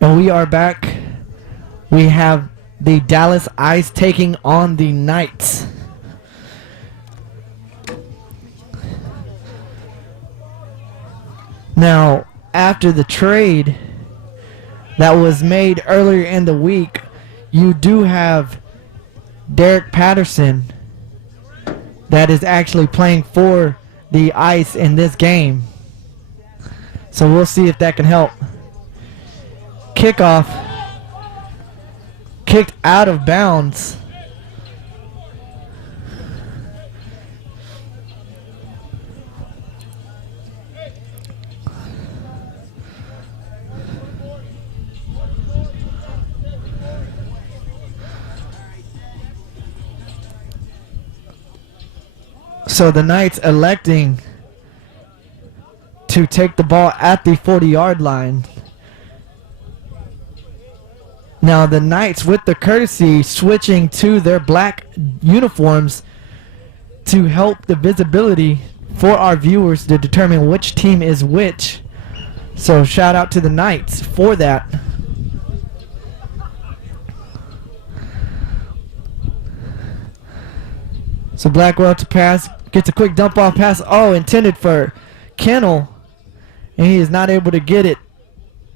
And we are back. We have the Dallas Ice taking on the Knights. Now, after the trade that was made earlier in the week, you do have Derek Patterson that is actually playing for the Ice in this game. So we'll see if that can help. Kickoff. Kicked out of bounds. So the Knights electing to take the ball at the 40-yard line. Now the Knights, with the courtesy, switching to their black uniforms to help the visibility for our viewers to determine which team is which. So shout out to the Knights for that. So Blackwell to pass, gets a quick dump off pass. Oh, intended for Kennel, and he is not able to get it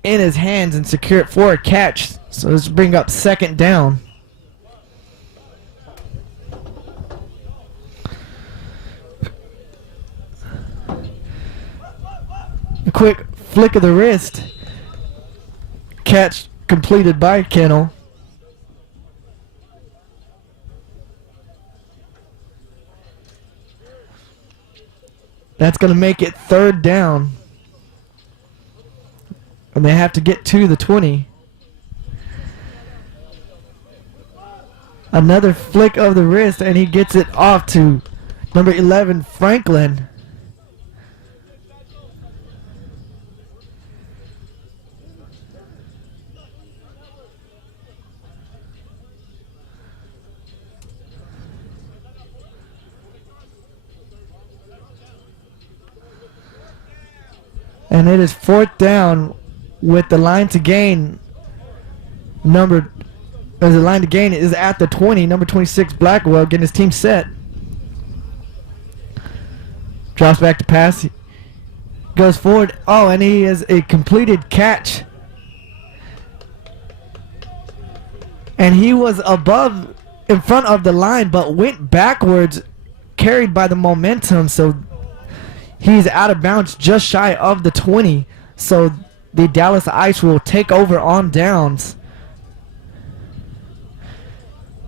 in his hands and secure it for a catch. So let's bring up second down. A quick flick of the wrist. Catch completed by Kennel. That's going to make it third down. And they have to get to the 20. Another flick of the wrist, and he gets it off to number 11, Franklin. And it is fourth down with the line to gain. The line to gain is at the 20. Number 26, Blackwell, getting his team set. Drops back to pass. Goes forward. Oh, and he has a completed catch. And he was in front of the line, but went backwards, carried by the momentum. So he's out of bounds just shy of the 20. So the Dallas Ice will take over on downs.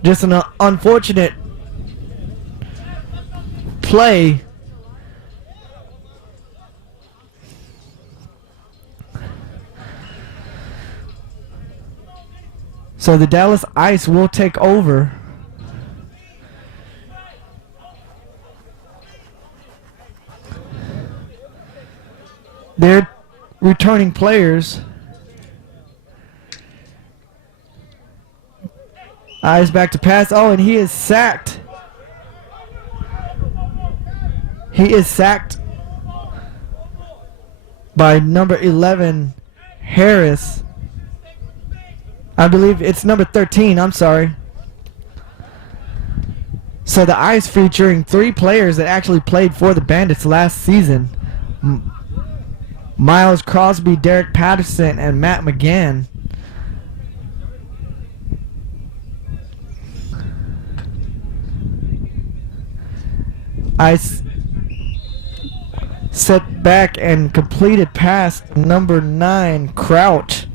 Just an unfortunate play. So the Dallas Ice will take over. They're returning players. Eyes back to pass. Oh, and he is sacked. He is sacked by number 11, Harris. I believe it's number 13. I'm sorry. So the Ice featuring 3 players that actually played for the Bandits last season. Miles Crosby, Derek Patterson, and Matt McGann. Ice set back and completed pass number 9, Crouch.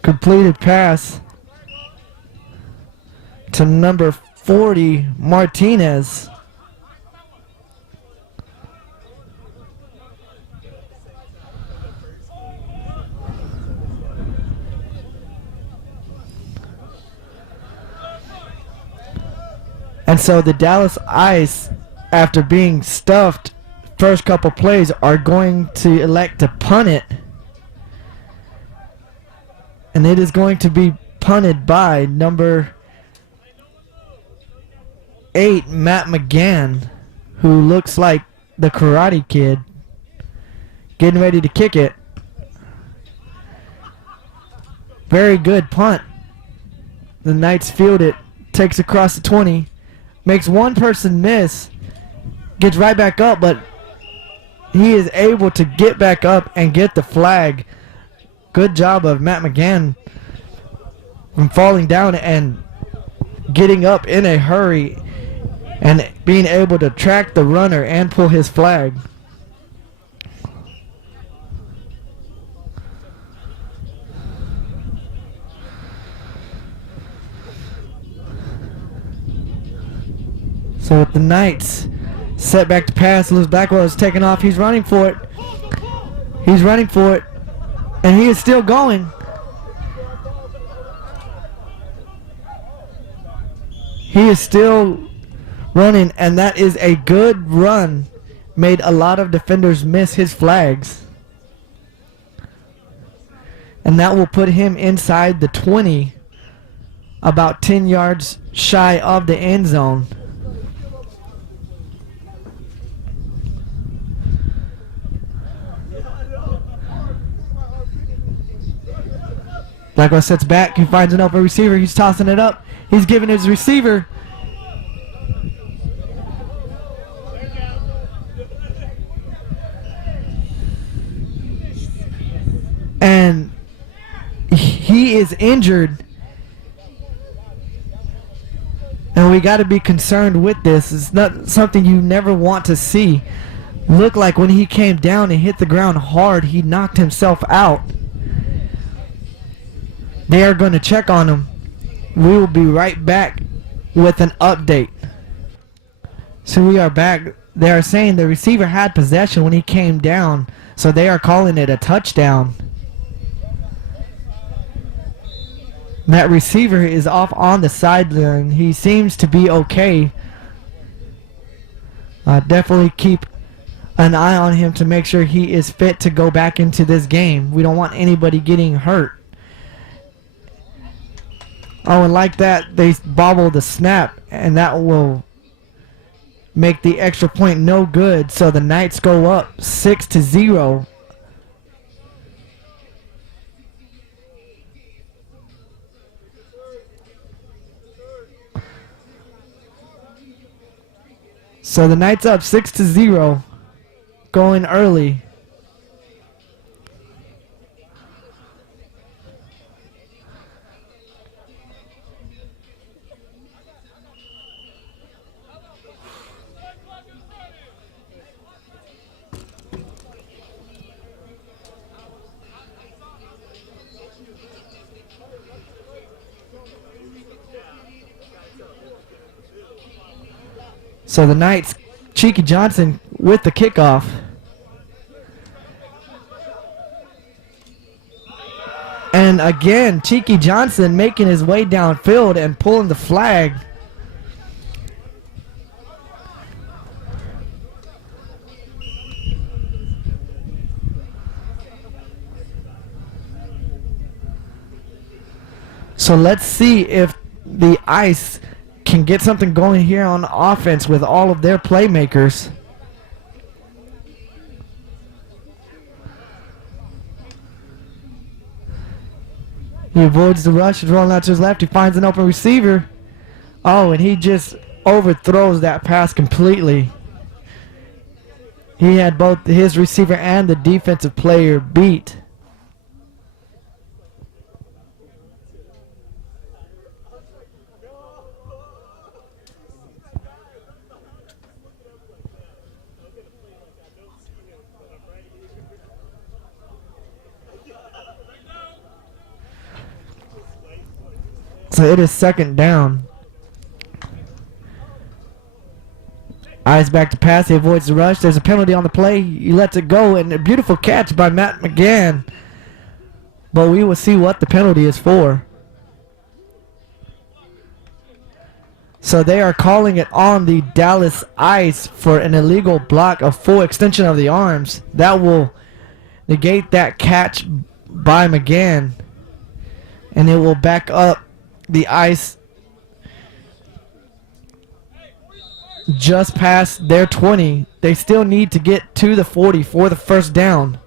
Completed pass to number 40, Martinez. And so the Dallas Ice, after being stuffed first couple plays are going to elect to punt it. And it is going to be punted by number 8, Matt McGann, who looks like the Karate Kid, getting ready to kick it. Very good punt. The Knights field it, takes across the 20, makes one person miss, gets right back up, but he is able to get back up and get the flag. Good job of Matt McGann from falling down and getting up in a hurry and being able to track the runner and pull his flag. So with the Knights set back to pass, Lewis Blackwell is taking off. He's running for it. He's running for it. And he is still going. He is still running, and that is a good run. Made a lot of defenders miss his flags. And that will put him inside the 20, about 10 yards shy of the end zone. Blackwell sets back. He finds an open receiver. He's tossing it up. He's giving his receiver. And he is injured. And we got to be concerned with this. It's not something you never want to see. Looked like when he came down and hit the ground hard, he knocked himself out. They are going to check on him. We will be right back with an update. So we are back. They are saying the receiver had possession when he came down, so they are calling it a touchdown. That receiver is off on the sideline. He seems to be okay. Definitely keep an eye on him to make sure he is fit to go back into this game. We don't want anybody getting hurt. Oh, and like that, they bobble the snap, and that will make the extra point no good. So the Knights go up 6-0. So the Knights up 6-0, going early. So the Knights, Cheeky Johnson with the kickoff. And again, Cheeky Johnson making his way downfield and pulling the flag. So let's see if the Ice can get something going here on offense with all of their playmakers. He avoids the rush, he's rolling out to his left, he finds an open receiver. Oh, and he just overthrows that pass completely. He had both his receiver and the defensive player beat. So it is second down. Eyes back to pass. He avoids the rush. There's a penalty on the play. He lets it go, and a beautiful catch by Matt McGann. But we will see what the penalty is for. So they are calling it on the Dallas ice for an illegal block, a full extension of the arms. That will negate that catch by McGann, and it will back up the ice just past their 20. They still need to get to the 40 for the first down.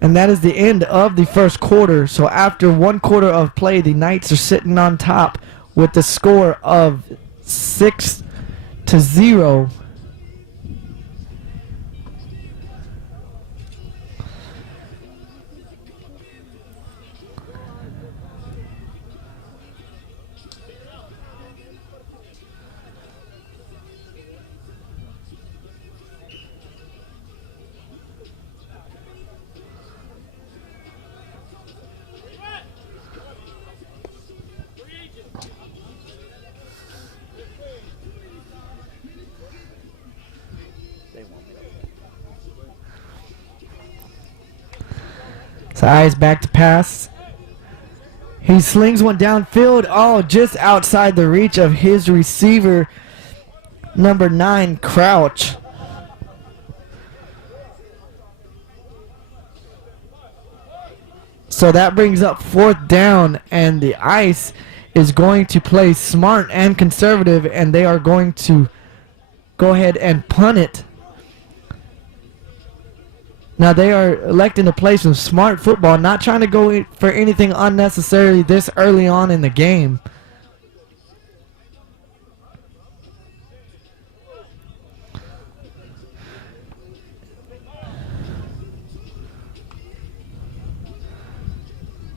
And that is the end of the first quarter. So after 1 quarter of play, the Knights are sitting on top with the score of 6-0. So eyes back to pass. He slings one downfield. Oh, just outside the reach of his receiver, number 9, Crouch. So that brings up 4th down, and the ice is going to play smart and conservative, and they are going to go ahead and punt it. Now they are electing to play some smart football, not trying to go for anything unnecessary this early on in the game.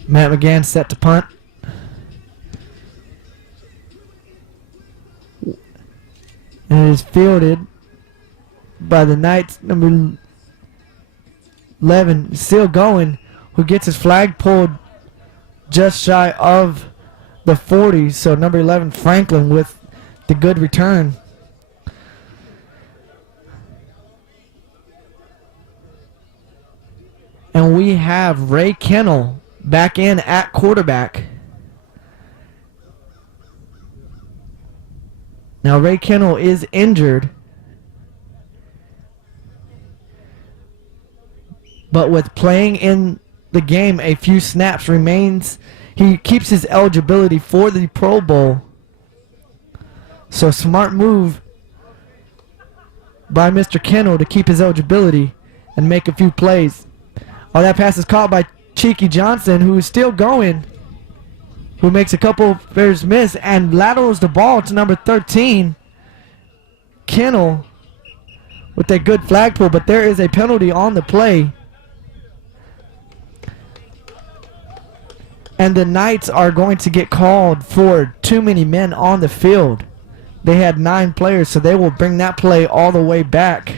Matt McGann set to punt. And it is fielded by the Knights, number 11, still going, who gets his flag pulled just shy of the 40. So number 11, Franklin, with the good return. And we have Ray Kennel back in at quarterback. Now Ray Kennel is injured, but with playing in the game a few snaps remains, he keeps his eligibility for the Pro Bowl. So smart move by Mr. Kennel to keep his eligibility and make a few plays. Oh, that pass is caught by Cheeky Johnson, who is still going, who makes a couple players miss and laterals the ball to number 13, Kennel, with a good flag pull, but there is a penalty on the play. And the Knights are going to get called for too many men on the field. They had 9 players, so they will bring that play all the way back.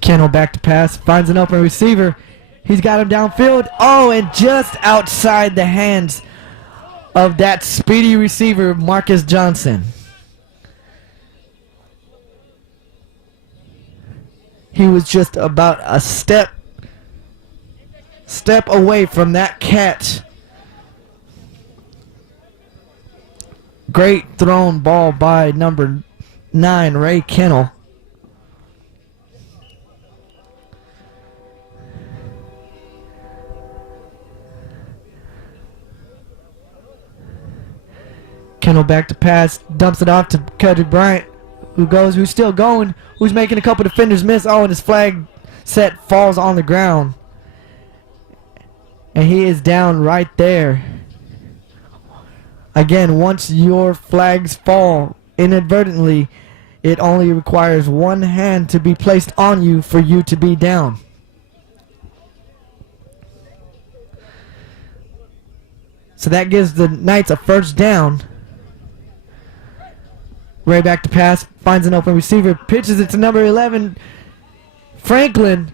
Kennel back to pass, finds an open receiver. He's got him downfield. Oh, and just outside the hands of that speedy receiver, Marcus Johnson. He was just about a step away from that catch. Great thrown ball by number 9, Ray Kennel. Kennel back to pass, dumps it off to Cedric Bryant, who's still going, who's making a couple defenders miss. Oh, and his flag set falls on the ground. And he is down right there. Again, once your flags fall inadvertently, it only requires one hand to be placed on you for you to be down. So that gives the Knights a first down. Ray back to pass, finds an open receiver, pitches it to number 11, Franklin,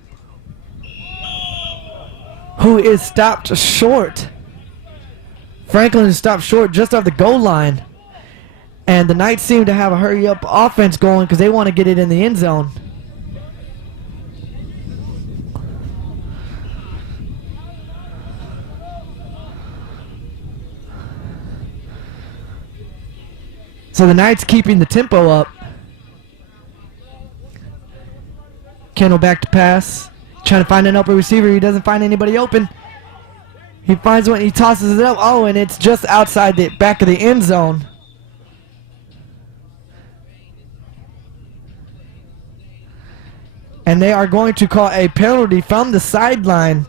who is stopped short. Franklin is stopped short just off the goal line. And the Knights seem to have a hurry-up offense going because they want to get it in the end zone. So the Knights keeping the tempo up. Kendall back to pass. Trying to find an open receiver. He doesn't find anybody open. He finds one. He tosses it up. Oh, and it's just outside the back of the end zone. And they are going to call a penalty from the sideline.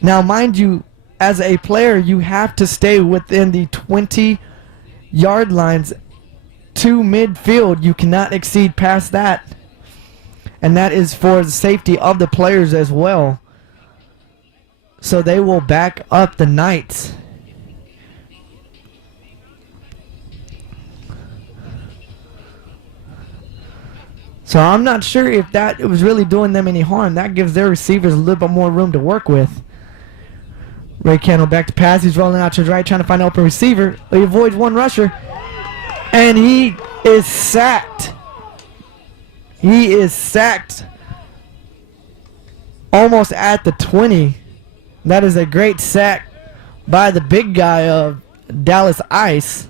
Now, mind you, as a player, you have to stay within the 20-yard lines to midfield. You cannot exceed past that. And that is for the safety of the players as well. So they will back up the Knights. So I'm not sure if that was really doing them any harm. That gives their receivers a little bit more room to work with. Ray Kendall back to pass. He's rolling out to his right, trying to find an open receiver. He avoids one rusher. And he is sacked. He is sacked almost at the 20. That is a great sack by the big guy of Dallas Ice.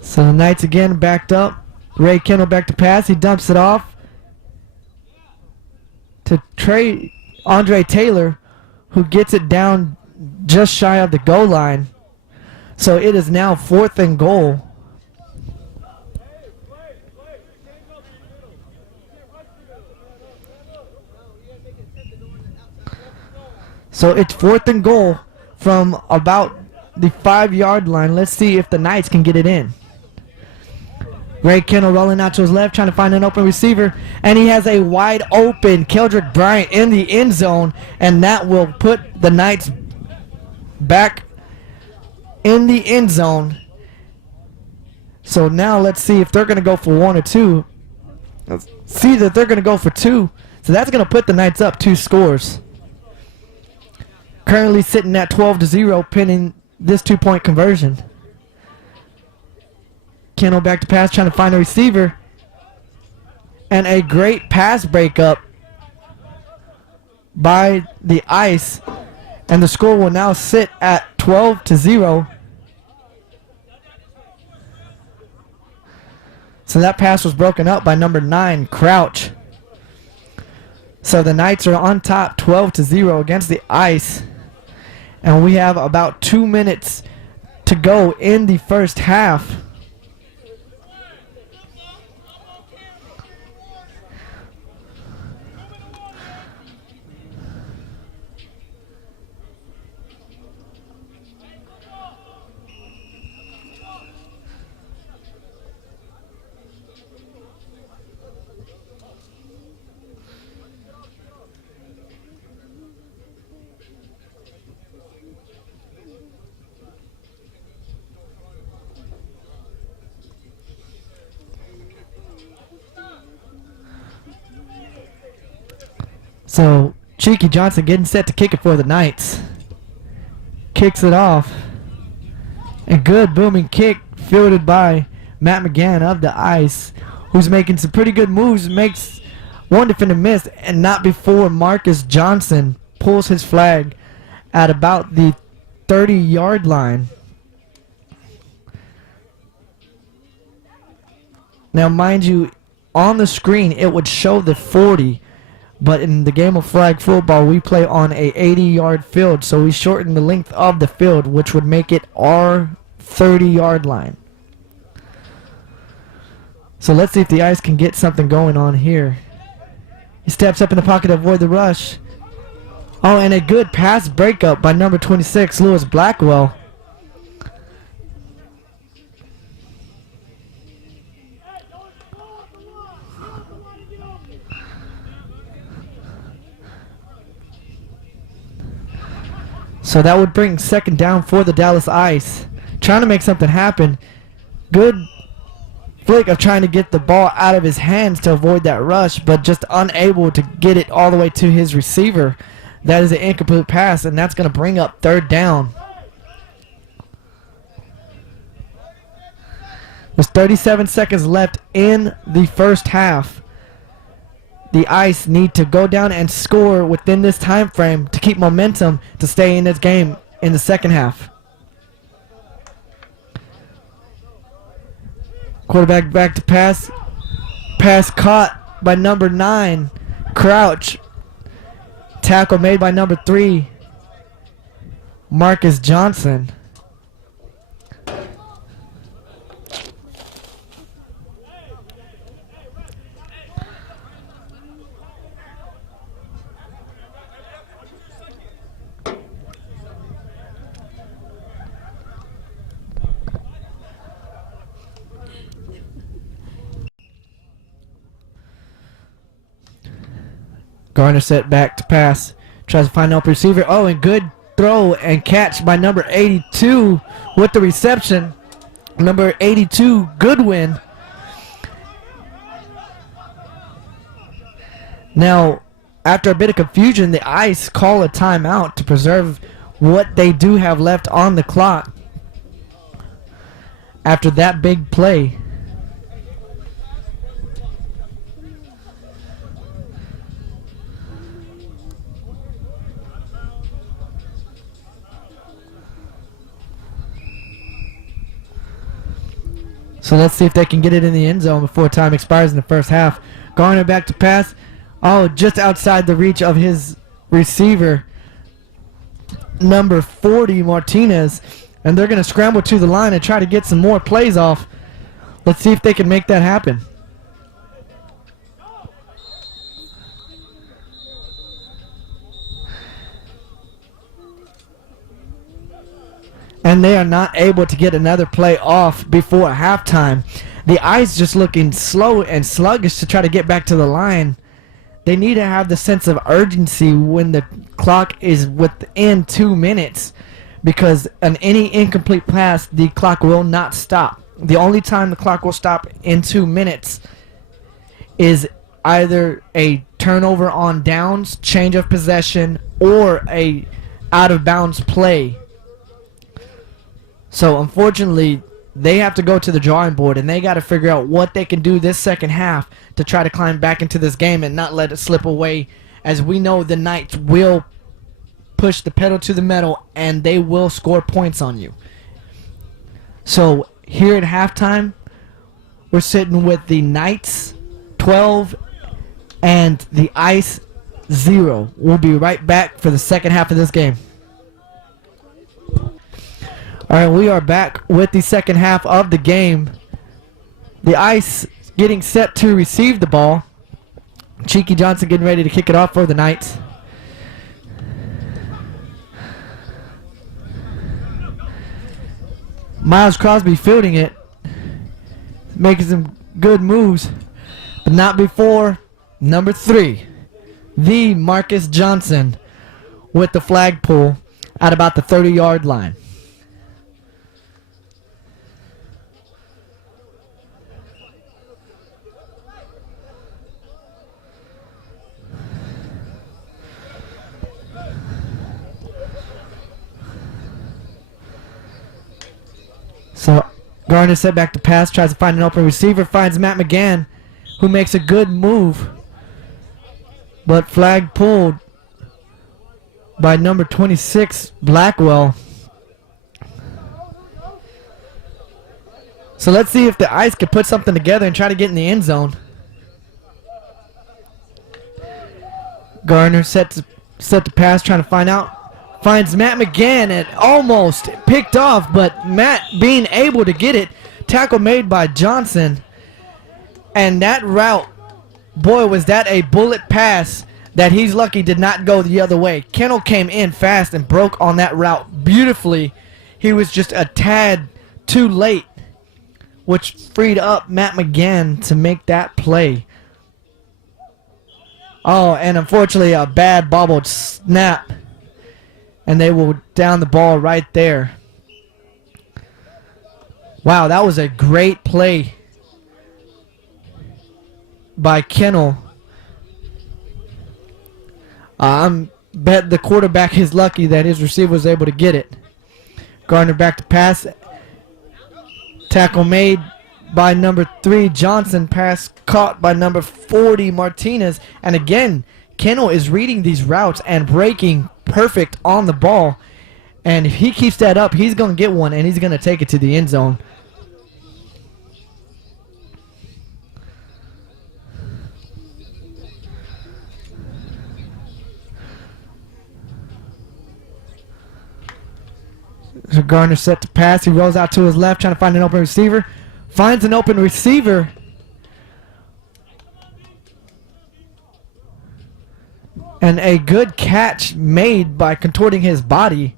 So the Knights again backed up. Ray Kendall back to pass. He dumps it off to Andre Taylor, who gets it down just shy of the goal line. So it is now 4th and goal. So it's 4th and goal from about the 5-yard line. Let's see if the Knights can get it in. Ray Kendall rolling out to his left, trying to find an open receiver, and he has a wide open Keldrick Bryant in the end zone, and that will put the Knights back in the end zone. So now let's see if they're going to go for 1 or 2. Let's see that they're going to go for 2. So that's going to put the Knights up 2 scores. Currently sitting at 12-0, pinning this 2-point conversion. Kendall back to pass, trying to find a receiver. And a great pass breakup by the Ice. And the score will now sit at 12-0. So that pass was broken up by number 9, Crouch. So the Knights are on top 12-0 against the Ice. And we have about 2 minutes to go in the first half. So Cheeky Johnson getting set to kick it for the Knights. Kicks it off. A good booming kick fielded by Matt McGann of the Ice, who's making some pretty good moves. Makes one defender miss, and not before Marcus Johnson pulls his flag at about the 30-yard line. Now, mind you, on the screen it would show the 40. But in the game of flag football, we play on a 80-yard field, so we shorten the length of the field, which would make it our 30-yard line. So let's see if the Ice can get something going on here. He steps up in the pocket to avoid the rush. Oh, and a good pass breakup by number 26, Lewis Blackwell. So that would bring second down for the Dallas Ice. Trying to make something happen. Good flick of trying to get the ball out of his hands to avoid that rush, but just unable to get it all the way to his receiver. That is an incomplete pass, and that's going to bring up third down. There's 37 seconds left in the first half. The Ice need to go down and score within this time frame to keep momentum to stay in this game in the second half. Quarterback back to pass. Pass caught by number 9, Crouch. Tackle made by number 3, Marcus Johnson. Garner set back to pass. Tries to find an open receiver. Oh, and good throw and catch by number 82 with the reception. Number 82, Goodwin. Now, after a bit of confusion, the Ice call a timeout to preserve what they do have left on the clock after that big play. So let's see if they can get it in the end zone before time expires in the first half. Garner back to pass. Oh, just outside the reach of his receiver, number 40, Martinez. And they're going to scramble to the line and try to get some more plays off. Let's see if they can make that happen. And they are not able to get another play off before halftime. The Ice just looking slow and sluggish to try to get back to the line. They need to have the sense of urgency when the clock is within 2 minutes, because on any incomplete pass, the clock will not stop. The only time the clock will stop in 2 minutes is either a turnover on downs, change of possession, or a out of bounds play. So unfortunately, they have to go to the drawing board, and they got to figure out what they can do this second half to try to climb back into this game and not let it slip away, as we know the Knights will push the pedal to the metal and they will score points on you. So here at halftime, we're sitting with the Knights 12 and the Ice 0. We'll be right back for the second half of this game. All right, we are back with the second half of the game. The Ice getting set to receive the ball. Cheeky Johnson getting ready to kick it off for the Knights. Miles Crosby fielding it, making some good moves, but not before number 3, the Marcus Johnson, with the flag pull at about the 30-yard line. So Garner set back to pass, tries to find an open receiver, finds Matt McGann, who makes a good move, but flag pulled by number 26, Blackwell. So let's see if the Ice can put something together and try to get in the end zone. Garner set to pass, trying to find out. Finds Matt McGann and almost picked off, but Matt being able to get it. Tackle made by Johnson. And that route, boy, was that a bullet pass that he's lucky did not go the other way. Kennel came in fast and broke on that route beautifully. He was just a tad too late, which freed up Matt McGann to make that play. Oh, and unfortunately a bad bobbled snap and they will down the ball right there. Wow, that was a great play by Kennel. I'm bet the quarterback is lucky that his receiver was able to get it. Gardner back to pass. Tackle made by number 3 Johnson. Pass caught by number 40 Martinez. And again, Kennel is reading these routes and breaking perfect on the ball. And if he keeps that up, he's going to get one and he's going to take it to the end zone. So Gardner set to pass. He rolls out to his left, trying to find an open receiver. Finds an open receiver. And a good catch made by contorting his body.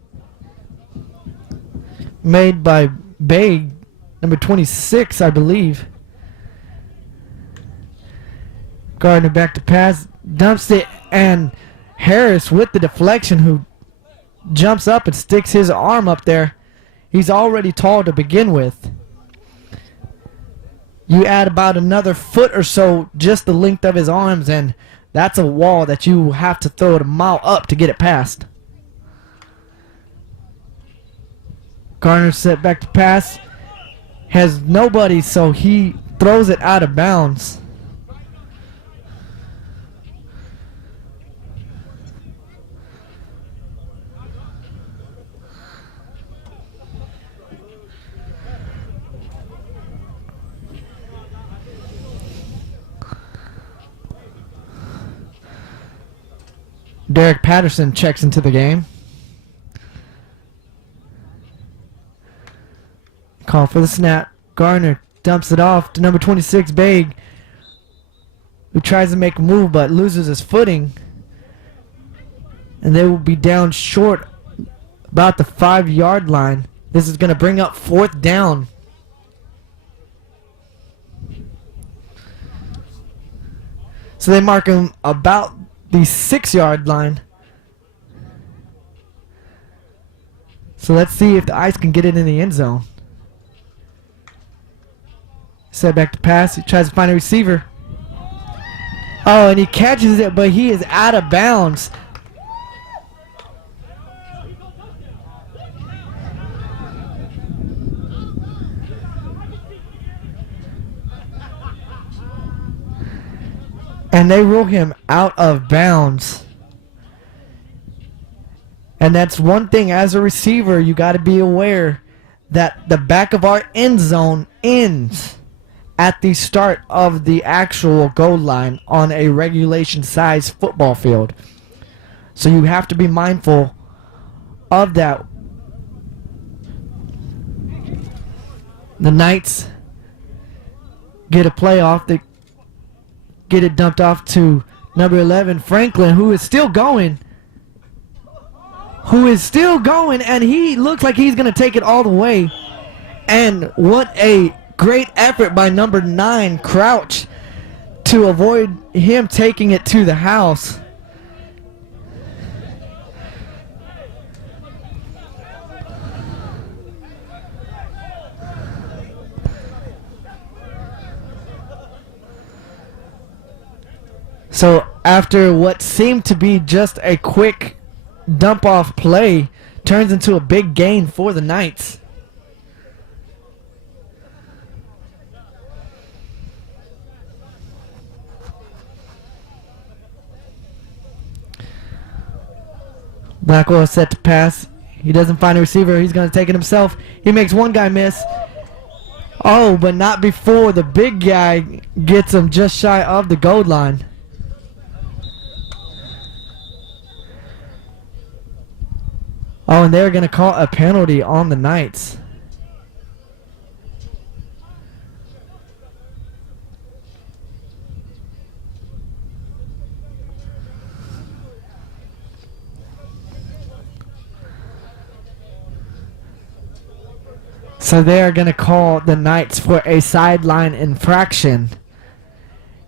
Made by Bay, number 26, I believe. Gardner back to pass. Dumps it, and Harris with the deflection, who jumps up and sticks his arm up there. He's already tall to begin with. You add about another foot or so, just the length of his arms, and that's a wall that you have to throw it a mile up to get it past. Garner set back to pass. Has nobody, so he throws it out of bounds. Derek Patterson checks into the game. Call for the snap. Garner dumps it off to number 26, Baig, who tries to make a move but loses his footing. And they will be down short about the 5-yard line. This is going to bring up 4th down. So they mark him about the 6-yard line. So let's see if the Ice can get it in the end zone. Set back to pass. He tries to find a receiver. Oh, and he catches it, but he is out of bounds. And they rule him out of bounds. And that's one thing as a receiver, you got to be aware that the back of our end zone ends at the start of the actual goal line on a regulation size football field. So you have to be mindful of that. The Knights get a play off. They get it dumped off to number 11, Franklin, who is still going. And he looks like he's going to take it all the way. And what a great effort by number 9, Crouch, to avoid him taking it to the house. So after what seemed to be just a quick dump-off play, turns into a big gain for the Knights. Blackwell is set to pass. He doesn't find a receiver. He's going to take it himself. He makes one guy miss. Oh, but not before the big guy gets him just shy of the goal line. Oh, and they're going to call a penalty on the Knights. So they are going to call the Knights for a sideline infraction.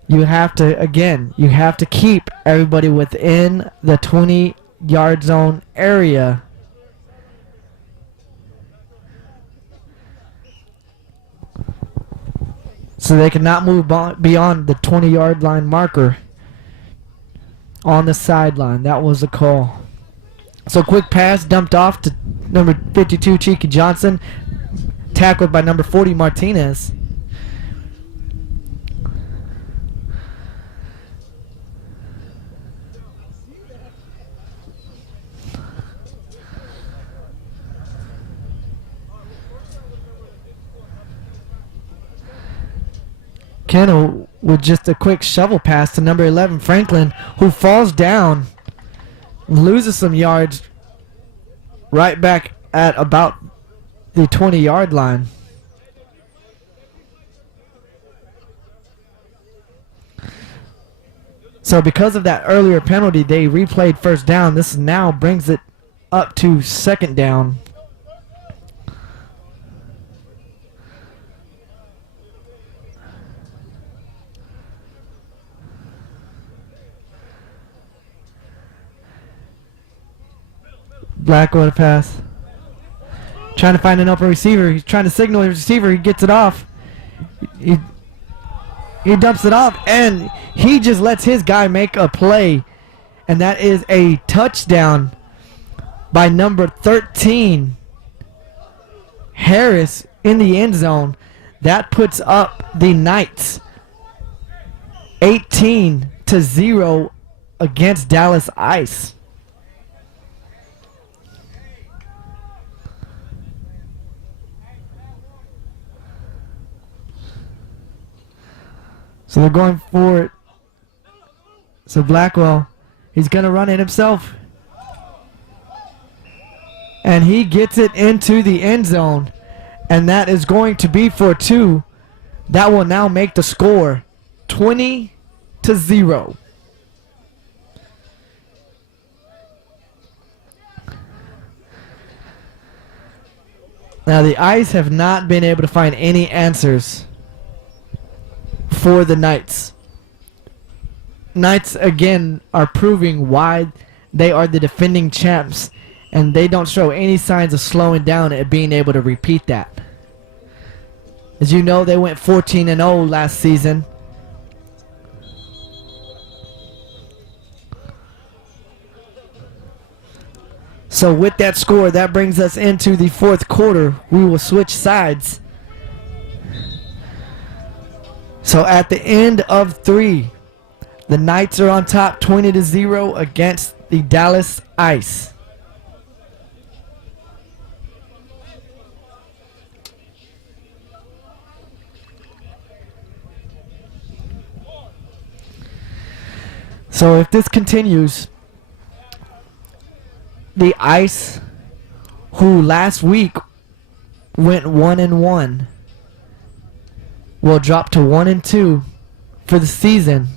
You have to keep everybody within the 20-yard zone area. So they cannot move beyond the 20-yard line marker on the sideline. That was the call. So quick pass dumped off to number 52, Cheeky Johnson. Tackled by number 40, Martinez. Kennel with just a quick shovel pass to number 11, Franklin, who falls down, loses some yards right back at about the 20-yard line. So because of that earlier penalty, they replayed first down. This now brings it up to second down. Blackwell to pass. Trying to find an open receiver. He's trying to signal his receiver. He gets it off. He dumps it off, and he just lets his guy make a play. And that is a touchdown by number 13, Harris, in the end zone. That puts up the Knights 18-0 against Dallas Ice. So they're going for it. So Blackwell, he's going to run it himself. And he gets it into the end zone. And that is going to be for 2. That will now make the score 20-0. Now the Ice have not been able to find any answers for the Knights. Knights again are proving why they are the defending champs, and they don't show any signs of slowing down and being able to repeat that. As you know, they went 14-0 last season. So with that score, that brings us into the fourth quarter. We will switch sides. So at the end of 3, the Knights are on top 20-0 against the Dallas Ice. So if this continues, the Ice, who last week went 1-1, will drop to 1-2 for the season.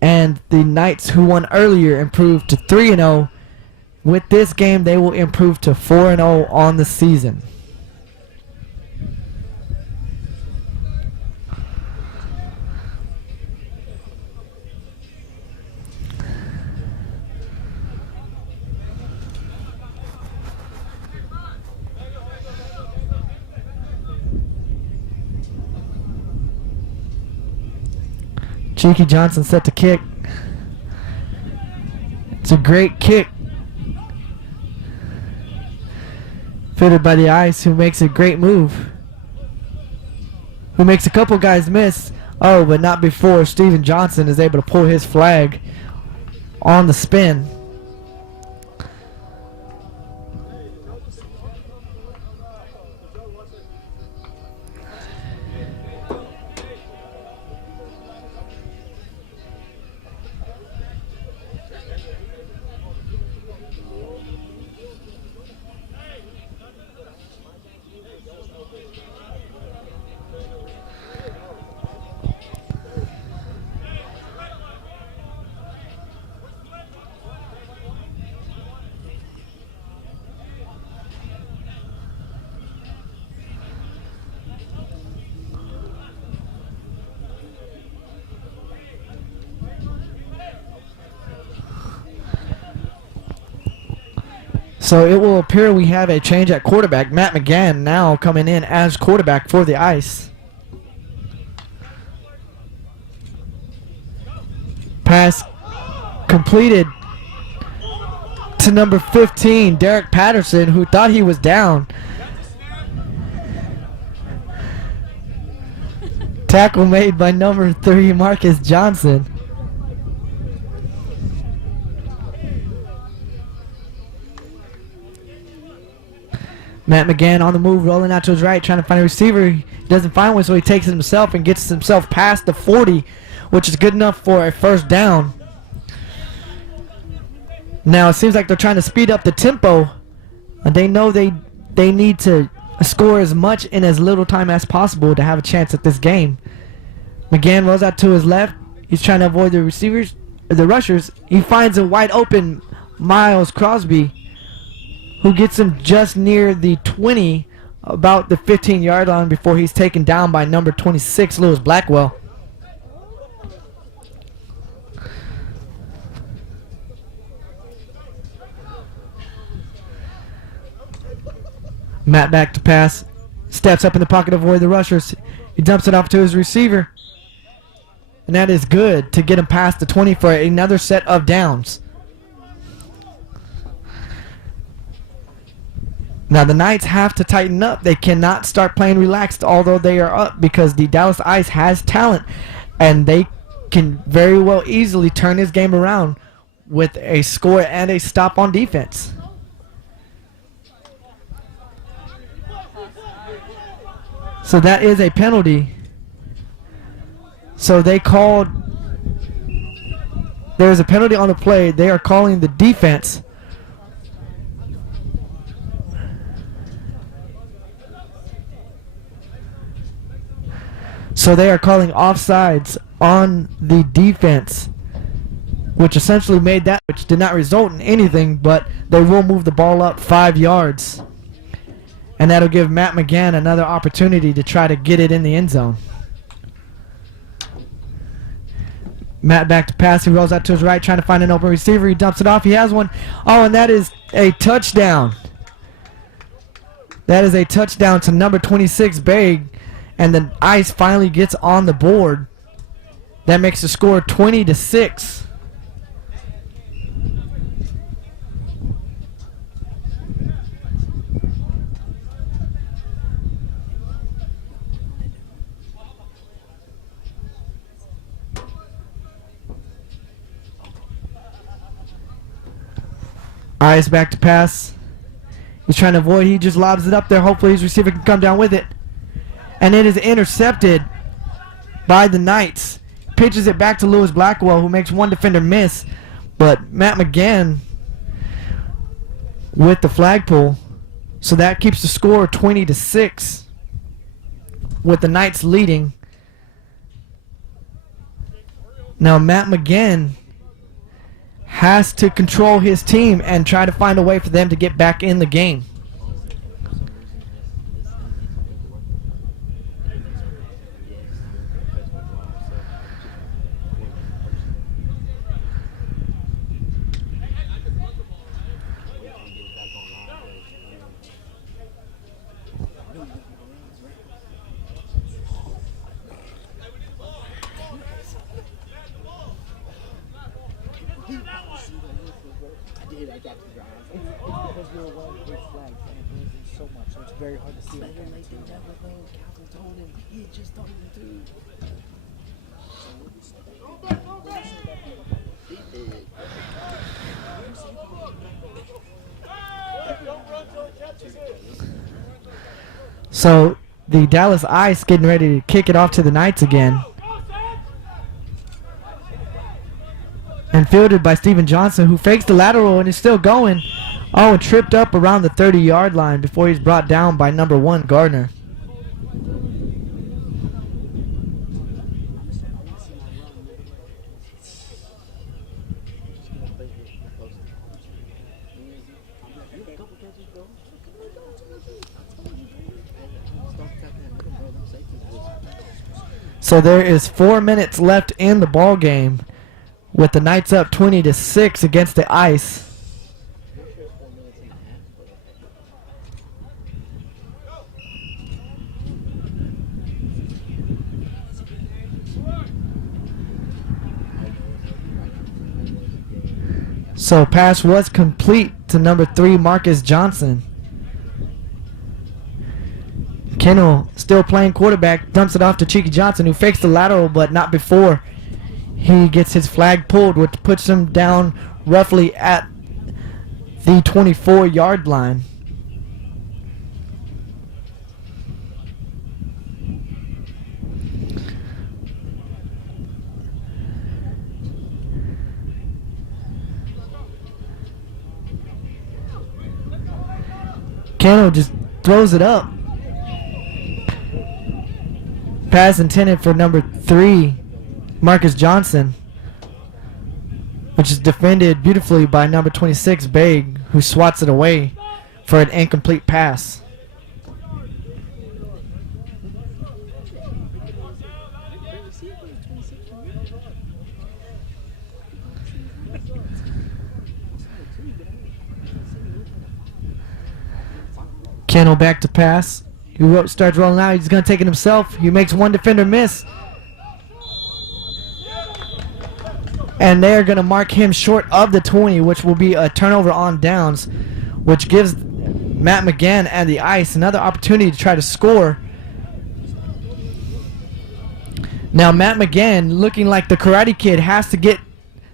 And the Knights, who won earlier, improved to 3-0. With this game, they will improve to 4-0 on the season. Cheeky Johnson set to kick. It's a great kick. Fitted by the Ice, who makes a great move. Who makes a couple guys miss. Oh, but not before Steven Johnson is able to pull his flag on the spin. So it will appear we have a change at quarterback. Matt McGann now coming in as quarterback for the Ice. Pass completed to number 15, Derek Patterson, who thought he was down. Tackle made by number 3, Marcus Johnson. Matt McGann on the move, rolling out to his right, trying to find a receiver. He doesn't find one, so he takes it himself and gets himself past the 40, which is good enough for a first down. Now it seems like they're trying to speed up the tempo. They know they need to score as much in as little time as possible to have a chance at this game. McGann rolls out to his left. He's trying to avoid the receivers, the rushers. He finds a wide open Miles Crosby, who gets him just near the 20, about the 15-yard line before he's taken down by number 26, Lewis Blackwell. Matt back to pass. Steps up in the pocket to avoid the rushers. He dumps it off to his receiver. And that is good to get him past the 20 for another set of downs. Now the Knights have to tighten up. They cannot start playing relaxed, although they are up, because the Dallas Ice has talent, and they can very well easily turn this game around with a score and a stop on defense. So that is a penalty. So they called, there's a penalty on the play. They are calling the defense. So they are calling offsides on the defense, which essentially made that, which did not result in anything, but they will move the ball up 5 yards. And that'll give Matt McGann another opportunity to try to get it in the end zone. Matt back to pass. He rolls out to his right, trying to find an open receiver. He dumps it off. He has one. Oh, and that is a touchdown. That is a touchdown to number 26, Baig. And the Ice finally gets on the board. That makes the score 20-6. Ice back to pass. He's trying to avoid. He just lobs it up there. Hopefully his receiver can come down with it. And it is intercepted by the Knights. Pitches it back to Lewis Blackwell, who makes one defender miss. But Matt McGann with the flagpole. So that keeps the score 20-6 with the Knights leading. Now Matt McGann has to control his team and try to find a way for them to get back in the game. Very hard to see. So the Dallas Ice getting ready to kick it off to the Knights again. And fielded by Steven Johnson, who fakes the lateral and is still going. Oh, and tripped up around the 30-yard line before he's brought down by number 1, Gardner. So there is 4 minutes left in the ball game, with the Knights up 20-6 against the Ice. So pass was complete to number 3, Marcus Johnson. Kennel still playing quarterback, dumps it off to Cheeky Johnson, who fakes the lateral, but not before he gets his flag pulled, which puts him down roughly at the 24-yard line. Kennel just throws it up. Pass intended for number 3, Marcus Johnson, which is defended beautifully by number 26, Baig, who swats it away for an incomplete pass. Kennel back to pass. He starts rolling out. He's going to take it himself. He makes one defender miss. And they're going to mark him short of the 20, which will be a turnover on downs, which gives Matt McGann and the Ice another opportunity to try to score. Now Matt McGann, looking like the Karate Kid, has to get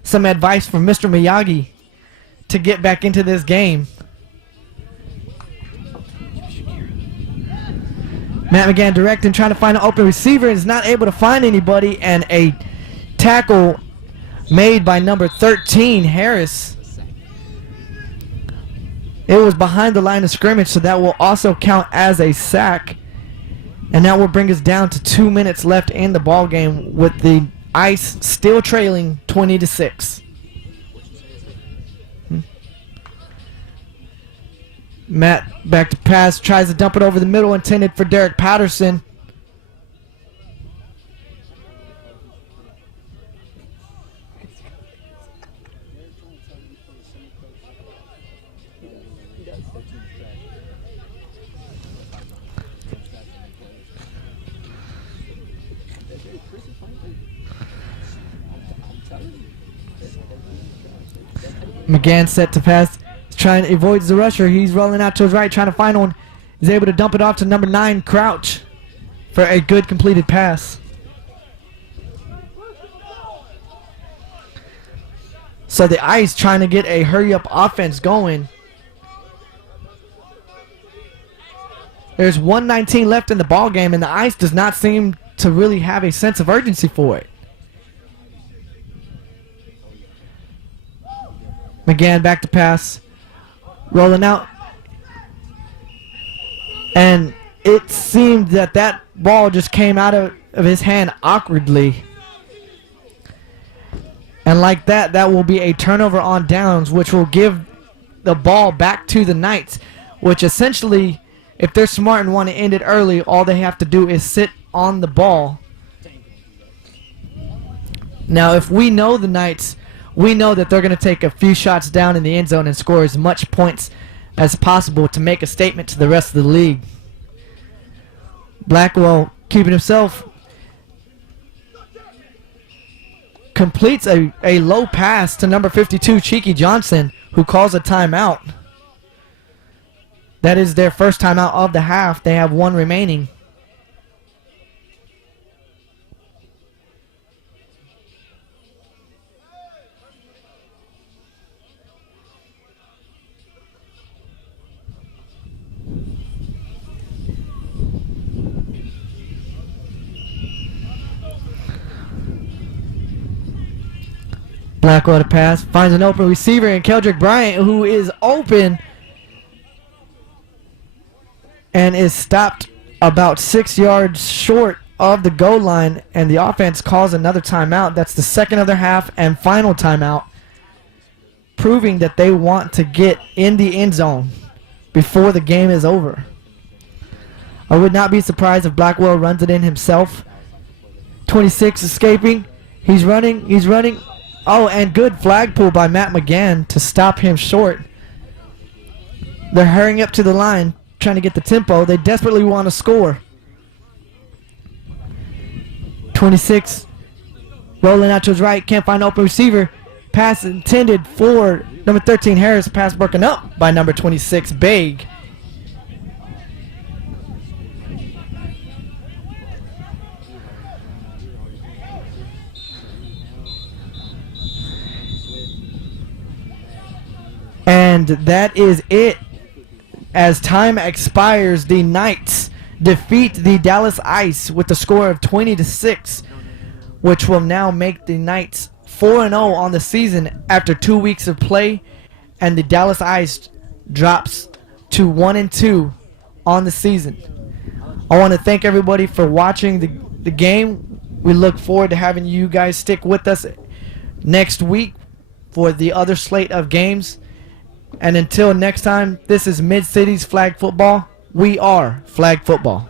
some advice from Mr. Miyagi to get back into this game. Matt McGann directing, trying to find an open receiver, and is not able to find anybody, and a tackle made by number 13, Harris. It was behind the line of scrimmage, so that will also count as a sack. And that will bring us down to 2 minutes left in the ball game, with the Ice still trailing 20-6. Matt back to pass, tries to dump it over the middle, intended for Derek Patterson. McGann set to pass. Trying to avoid the rusher. He's rolling out to his right, trying to find one. He's able to dump it off to number 9, Crouch, for a good completed pass. So the Ice trying to get a hurry-up offense going. There's 1:19 left in the ball game, and the Ice does not seem to really have a sense of urgency for it. McGann back to pass. Rolling out. And it seemed that that ball just came out of his hand awkwardly. And like that, that will be a turnover on downs, which will give the ball back to the Knights, which essentially, if they're smart and want to end it early, all they have to do is sit on the ball. Now, if we know the Knights, we know that they're going to take a few shots down in the end zone and score as much points as possible to make a statement to the rest of the league. Blackwell keeping himself. Completes a low pass to number 52, Cheeky Johnson, who calls a timeout. That is their first timeout of the half. They have one remaining. Blackwell to pass, finds an open receiver in Keldrick Bryant, who is open and is stopped about 6 yards short of the goal line, and the offense calls another timeout. That's the second of their half and final timeout, proving that they want to get in the end zone before the game is over. I would not be surprised if Blackwell runs it in himself. 26 escaping. He's running. Oh, and good flag pull by Matt McGann to stop him short. They're hurrying up to the line, trying to get the tempo. They desperately want to score. 26 rolling out to his right, can't find an open receiver. pass intended for number 13 Harris, pass broken up by number 26 Baig. And that is it. As time expires, the Knights defeat the Dallas Ice with a score of 20-6, which will now make the Knights 4-0 on the season after 2 weeks of play, and the Dallas Ice drops to 1-2 on the season. I want to thank everybody for watching the game. We look forward to having you guys stick with us next week for the other slate of games. And until next time, this is Mid-Cities Flag Football. We are Flag Football.